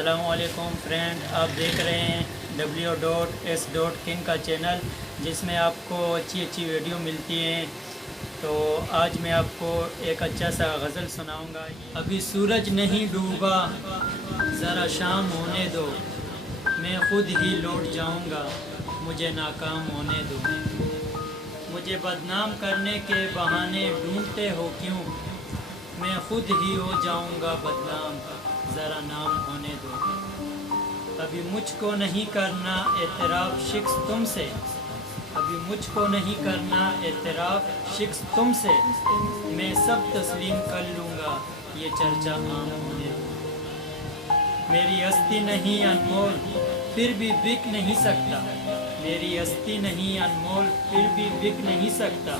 السلام علیکم فرینڈ، آپ دیکھ رہے ہیں W.S.King کا چینل، جس میں آپ کو اچھی اچھی ویڈیو ملتی ہیں۔ تو آج میں آپ کو ایک اچھا سا غزل سناؤں گا۔ ابھی سورج نہیں ڈوبا، ذرا شام ہونے دو، میں خود ہی لوٹ جاؤں گا، مجھے ناکام ہونے دو۔ مجھے بدنام کرنے کے بہانے ڈھونڈتے ہو کیوں، میں خود ہی ہو جاؤں گا بدنام، ذرا نام ہونے دو۔ ابھی مجھ کو نہیں کرنا اعتراف شخص تم سے، ابھی مجھ کو نہیں کرنا اعتراف شخص تم سے، میں سب تسلیم کر لوں گا، یہ چرچا عام ہونے دو۔ میری ہستی نہیں انمول پھر بھی بک نہیں سکتا، میری ہستی نہیں انمول پھر بھی بک نہیں سکتا،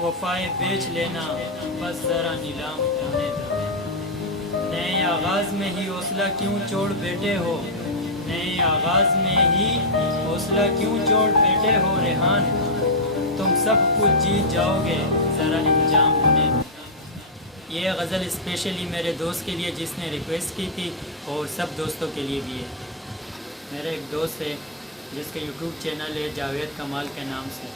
وفائے بیچ لینا بس ذرا نیلام ہونے دو۔ نئے آغاز میں ہی حوصلہ کیوں چھوڑ بیٹھے ہو، نئے آغاز میں ہی حوصلہ کیوں چھوڑ بیٹھے ہو ریحان، تم سب کچھ جیت جاؤ گے، ذرا انجام ہونے دو۔ یہ غزل اسپیشلی میرے دوست کے لیے جس نے ریکویسٹ کی تھی، اور سب دوستوں کے لیے بھی ہے۔ میرا ایک دوست ہے جس کا یوٹیوب چینل ہے جاوید کمال کے نام سے،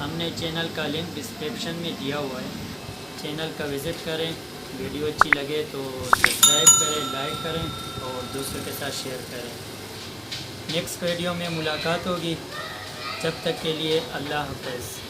ہم نے چینل کا لنک ڈسکرپشن میں دیا ہوا ہے، چینل کا وزٹ کریں۔ ویڈیو اچھی لگے تو سبسکرائب کریں، لائک کریں اور دوستوں کے ساتھ شیئر کریں۔ نیکسٹ ویڈیو میں ملاقات ہوگی، جب تک کے لیے اللہ حافظ۔